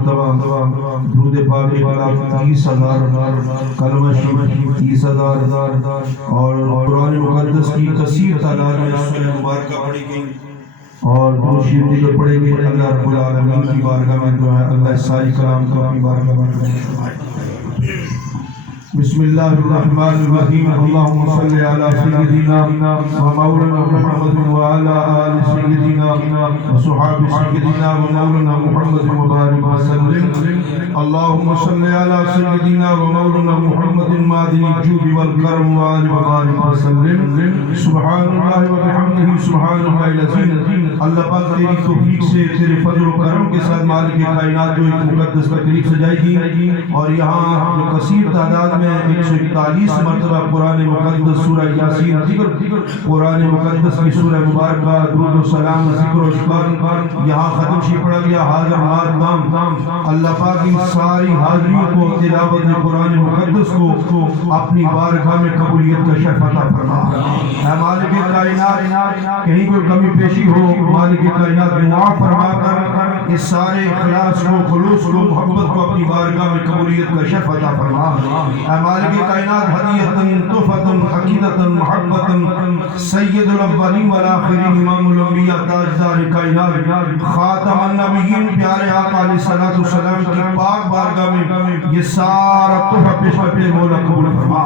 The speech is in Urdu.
درود پاک 30,000 کلمہ شریف 30,000 اور قرآن مقدس کی کثیر تعداد میں سورہ مبارکہ پڑھی گئی اور درود شریف دیگر پڑھے گئے۔ اللہ رب العالمین کی بارگاہ میں دعا ہے اللہ ساری کلام کو اپنی بارگاہ میں فرمائے۔ بسم اللہ الرحمن الرحیم اللہم صلی علی سیدنا و مولانا محمد و علی آل سیدنا و صحاب سیدنا و مولانا محمد مبارک وسلم۔ اللہم صلی علی سیدنا و مولانا محمد معدن الجود والکرم و آل مبارک وسلم۔ سبحان اللہ و بحمدہ سبحان اللہ العظیم۔ اللہ پاک تیری توفیق سے تیرے فضل و کرم کے ساتھ مالک کائنات جو ایک مقدس تقریب سجائی گی اور یہاں جو کثیر تعداد میں 141 مرتبہ قرآن مقدس سورہ یاسین ذکر، قرآن مقدس کی سورہ مبارکہ درود و سلام ذکر و شکر یہاں ختم شی پڑا گیا۔ حاضر مادام اللہ پاک ان ساری حاضریوں کو تلاوت قرآن مقدس کو اپنی بارگاہ میں قبولیت کا شرف عطا فرما۔ اے مالک کائنات کہیں کوئی کمی پیشی ہو مالک کائنات معاف فرما کر اس سارے اخلاص کو خلوص کو محبت کو اپنی بارگاہ میں قبولیت کا شرف عطا فرما۔ اے مالک کائنات ہدیۃ تحفۃ عقیدۃ محبۃ سید الاولین والآخرین امام الانبیاء تاجدار کائنات خاتم النبیین پیارے آقا علیہ الصلوۃ والسلام کی پاک بارگاہ میں یہ سارا تحفہ پیش کرتے مولا قبول فرما۔